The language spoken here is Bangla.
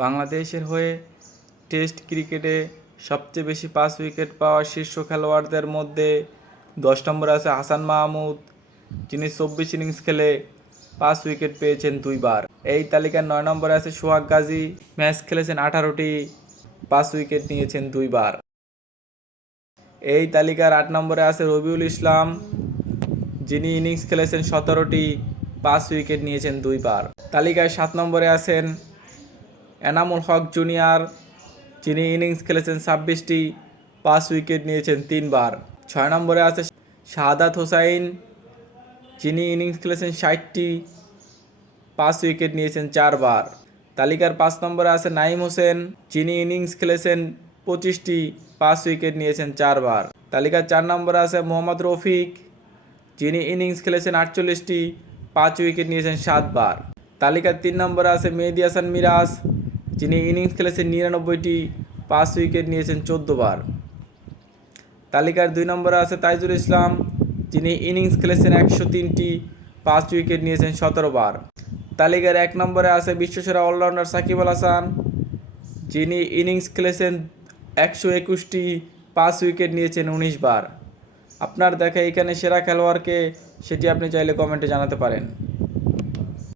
বাংলাদেশের হয়ে টেস্ট ক্রিকেটে সবচেয়ে বেশি 5 উইকেট পাওয়া শীর্ষ খেলোয়াড়দের মধ্যে 10 নম্বরে আছে হাসান মাহমুদ, যিনি 24 ইনিংস খেলে 5 উইকেট পেয়েছেন 2 বার। এই তালিকার 9 নম্বরে আছে সোহাগ গাজী, ম্যাচ খেলেছেন 18টি, 5 উইকেট নিয়েছেন 2 বার। এই তালিকার 8 নম্বরে আছে রবিউল ইসলাম, যিনি ইনিংস খেলেছেন 17টি, 5 উইকেট নিয়েছেন 2 বার। তালিকায় 7 নম্বরে আছেন এনামুল হক জুনিয়র, যিনি ইনিংস খেলেছেন 26টি, 5 উইকেট নিয়েছেন 3 বার। 6 নম্বরে আছে শাহাদাত হোসাইন, যিনি ইনিংস খেলেছেন 60টি, 5 উইকেট নিয়েছেন 4 বার। তালিকার 5 নম্বরে আছে নাইম হোসেন, যিনি ইনিংস খেলেছেন 25টি, 5 উইকেট নিয়েছেন 4 বার। তালিকার 4 নম্বরে আছে মোহাম্মদ রফিক, যিনি ইনিংস খেলেছেন 48টি, 5 উইকেট নিয়েছেন 7 বার। তালিকার 3 নম্বরে আছে মেহেদী হাসান মিরাজ, যিনি ইনিংস খেলেছেন 99টি, 5 উইকেট নিয়েছেন 14 বার। তালিকার 2 নম্বরে আছে তাইজুল ইসলাম, যিনি ইনিংস খেলেছেন 103টি, 5 উইকেট নিয়েছেন 17 বার। তালিকার 1 নম্বরে আছে বিশ্বসেরা অলরাউন্ডার সাকিব আল হাসান, যিনি ইনিংস খেলেছেন 121টি, 5 উইকেট নিয়েছেন 19 বার। আপনার দেখা এখানে সেরা খেলোয়াড়কে, সেটি আপনি চাইলে কমেন্টে জানাতে পারেন।